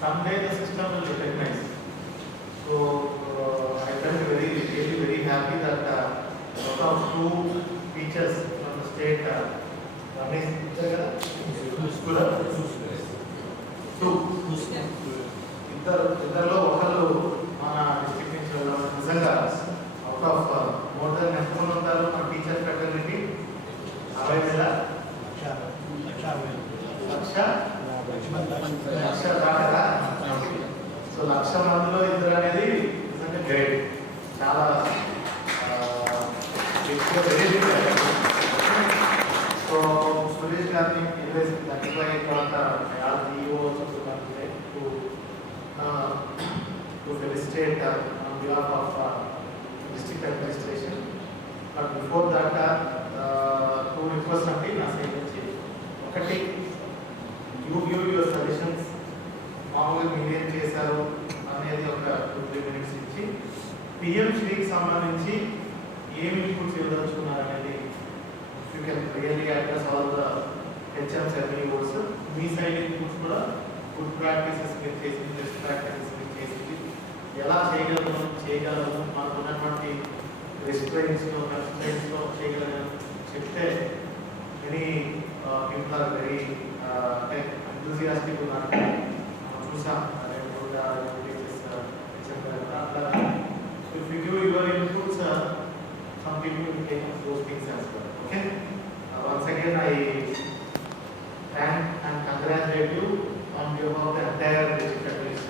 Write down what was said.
someday the system will recognize. So I felt really very happy that out of two teachers from the state, one is ఇద్దరులో ఒకళ్ళు మన డిస్ట్రిక్ట్ నుంచి వెళ్ళడం నిజంగా out of more than ఎంతమంది ఉంటారు మన టీచర్ ఫ్యాకల్టీ 60,000 దాకా. సో 1,00,000 మందిలో ఇద్దరు అనేది నిజంగా గ్రేట్, చాలా సో సురేష్ గారిని తర్వాత to felicitate on behalf of district administration. But before that, two requests అంటే నా సైడ్ నుంచి. ఒకటి, you give your suggestions, మామూలుగా మీరేం చేశారు అనేది ఒక 2-3 minutes ఇచ్చి పిఎం శ్రీకి సంబంధించి ఏమి ఇన్పుట్స్ ఇవ్వదలుచుకున్నారు అనేది you can really address all the HMs MEOs. మీ సైడ్ ఇన్పుట్స్ కూడా గుడ్ ప్రాక్టీసెస్ మీరు చేసి, బెస్ట్ ప్రాక్టీసెస్ మీరు చేసి ఎలా చేయగలము మనకు ఉన్నటువంటి రెస్టారెంట్స్లో చేయగలం చెప్తే many people are very enthusiastic ఉన్నారు. చూసాం if you give your inputs, some people will take those things as well. Okay. Once again, I thank and congratulate you on behalf of the entire district administration.